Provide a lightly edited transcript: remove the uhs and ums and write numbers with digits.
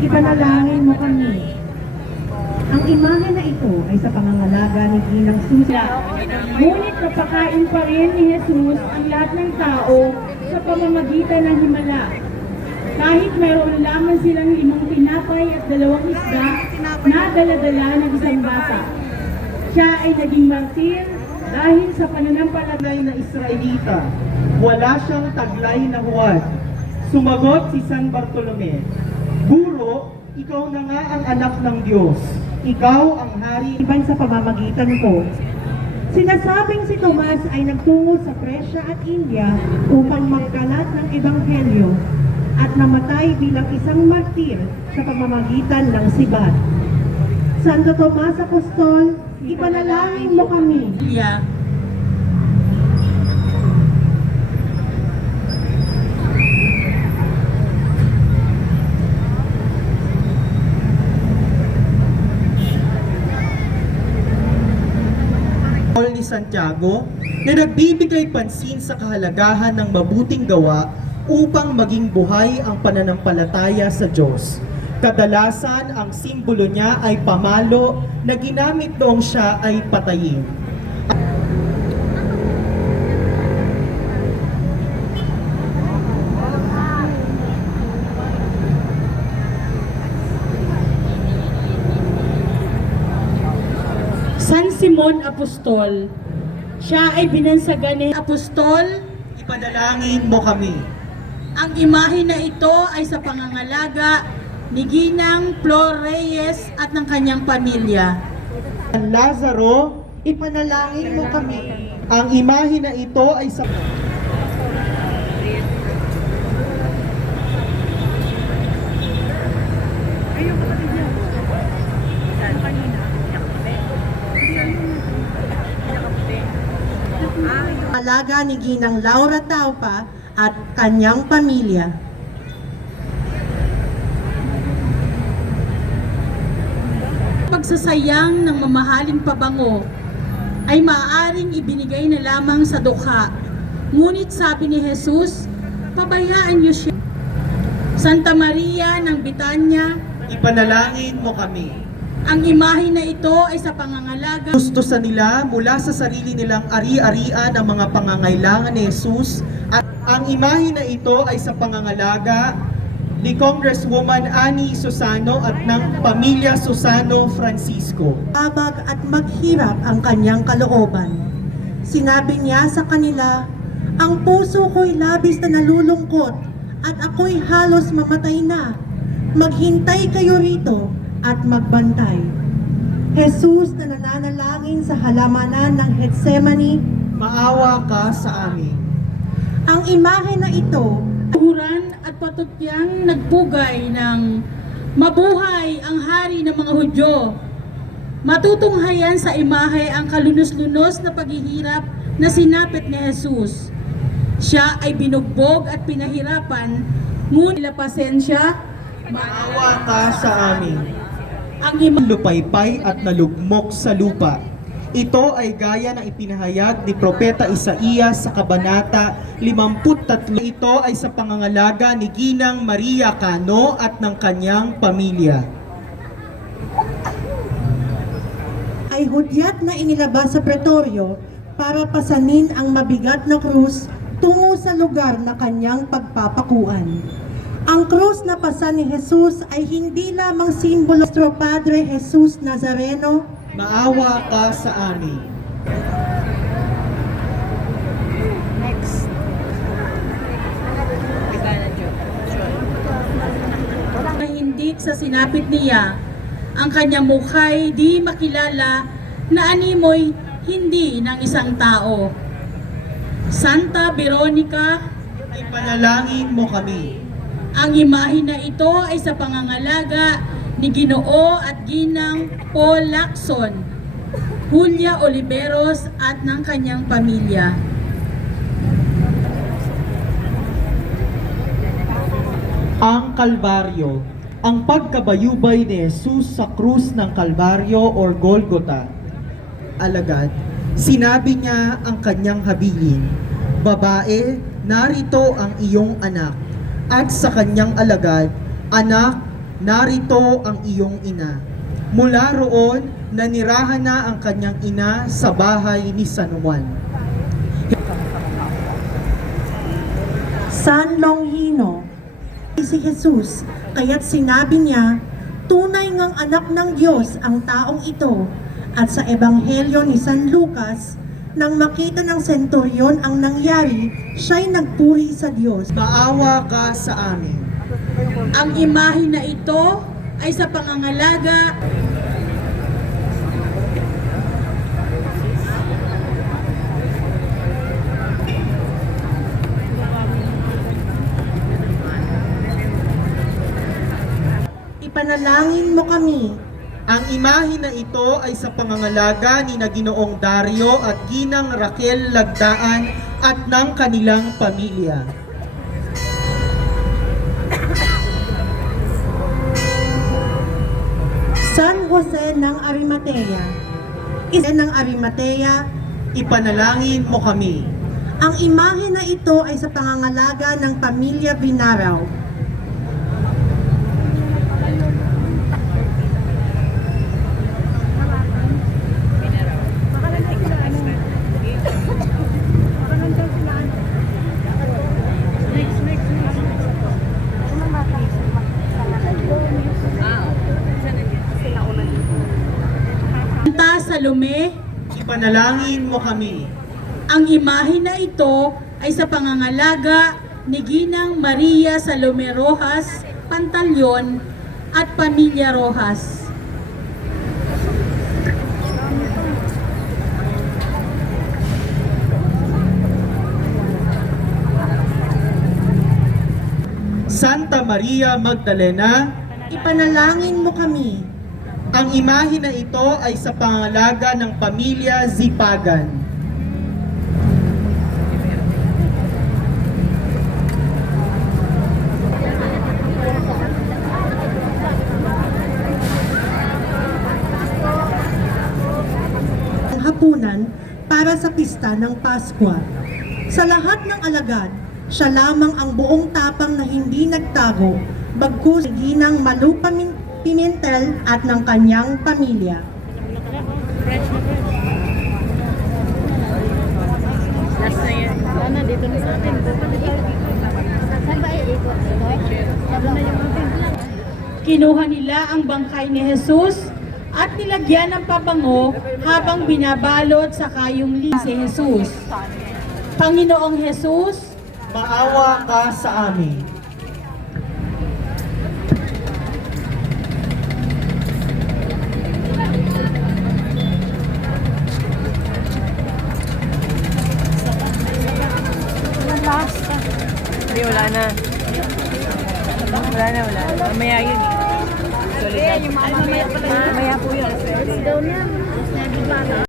Ipanalangin mo kami. Ang imahe na ito ay sa pangangalaga ni Ginang Susa. Ngunit napakain pa rin ni Jesus ang lahat ng tao sa pamamagitan ng himala. Kahit mayroon lamang silang 5 tinapay at 2 isda na dala-dala ng isang bata. Siya ay naging martir dahil sa pananampalataya na Israelita, wala siyang taglay na huwad. Sumagot si San Bartolome, Guro, ikaw na nga ang anak ng Diyos. Ikaw ang hari. iban sa pamamagitan ko. Sinasabing si Tomas ay nagtungo sa Presya at India upang magkalat ng Ebanghelyo at namatay bilang isang martir sa pamamagitan ng sibat. Santo Tomas Apostol, ipanalangin mo kami. Paul ni Santiago na nagbibigay pansin sa kahalagahan ng mabuting gawa upang maging buhay ang pananampalataya sa Diyos. Kadalasan, ang simbolo niya ay pamalo na ginamit noong siya ay patayin. San Simon Apostol, siya ay binansagan ni Apostol. Ipanalangin mo kami. Ang imahe na ito ay sa pangangalaga ni Ginang Flor Reyes at ng kanyang pamilya. San Lazaro, ipanalangin mo kami. Ang imahe na ito ay sa Alaga ni Ginang Laura Taupa at kanyang pamilya. Pagsasayang ng mamahaling pabango ay maaaring ibinigay na lamang sa dukha. Ngunit sabi ni Jesus, pabayaan niyo siya. Santa Maria ng Bitanya, ipanalangin mo kami. ang imahe na ito ay sa pangangalaga. Gusto sa nila mula sa sarili nilang ari-arian ang mga pangangailangan ni Jesus at ang imahe na ito ay sa pangangalaga ni Congresswoman Annie Susano at ng pamilya Susano Francisco. Habag at maghirap ang kanyang kalooban. Sinabi niya sa kanila, ang puso ko'y labis na nalulungkot at ako'y halos mamatay na. Maghintay kayo rito at magbantay. Jesus na nananalangin sa halamanan ng Getsemani, Maawa ka sa amin. ang imahe na ito Tuhuran at patutyang nagpugay ng mabuhay ang hari ng mga Hudyo. Matutunghayan sa imahe ang kalunos-lunos na paghihirap na sinapit ni Jesus. Siya ay binugbog at pinahirapan, ngunit pasensya, Maawa ka sa amin. ang imahe Lupaypay at nalugmok sa lupa. Ito ay gaya ng ipinahayag ni Propeta Isaías sa Kabanata 53. Ito ay sa pangangalaga ni Ginang Maria Cano at ng kanyang pamilya. ay hudyat na inilabas sa pretoryo para pasanin ang mabigat na krus tungo sa lugar na kanyang pagpapakuan. Ang krus na pasan ni Jesus ay hindi lamang simbolo ng Padre Jesus Nazareno. Maawa ka sa amin. na hindi sa sinapit niya, ang kanyang mukha'y di makilala na animoy hindi ng isang tao. Santa Veronica, Ipanalangin mo kami. ang imahe na ito ay sa pangangalaga ni Ginoo at Ginang Paul Lacson, Julia Oliveros at ng kanyang pamilya. Ang Kalbaryo, ang pagkabayubay ni Jesus sa krus ng Kalbaryo or Golgota. Alagad, sinabi niya ang kanyang habilin, Babae, narito ang iyong anak. At sa kanyang alagad, Anak, narito ang iyong ina. Mula roon, nanirahan na ang kanyang ina sa bahay ni San Juan. San Longhino, si Jesus, kaya't sinabi niya, tunay ngang anak ng Diyos ang taong ito. At sa Ebanghelyo ni San Lucas, nang makita ng senturyon ang nangyari, siya'y nagpuri sa Diyos. Maawa ka sa amin. Ang imahe na ito ay sa pangangalaga Ipanalangin mo kami. Ang imahe na ito ay sa pangangalaga ni na Ginoong Dario at Ginang Raquel Lagdaan at ng kanilang pamilya. San Jose ng Arimatea, isa ng Arimatea, Ipanalangin mo kami. ang imahe na ito ay sa pangangalaga ng pamilya Binaraw. Santa Salome. Ipanalangin mo kami. Ang imahe na ito ay sa pangangalaga ni Ginang Maria Salome Rojas Pantalyon at Pamilya Rojas. Santa Maria Magdalena, Ipanalangin mo kami. ang imahe na ito ay sa pangangalaga ng pamilya Zipagan. Ang hapunan para sa pista ng Paskwa. Sa lahat ng alagad, siya lamang ang buong tapang na hindi nagtago, bagkus ginang Malu Pimentel at ng kanyang pamilya. Kinuha nila ang bangkay ni Jesus at nilagyan ng pabango habang binabalot sa kayong si Jesus. Panginoong Jesus, Maawa ka sa amin. Hindi, wala na. Wala na. Mamaya yun eh. Mamaya po yun.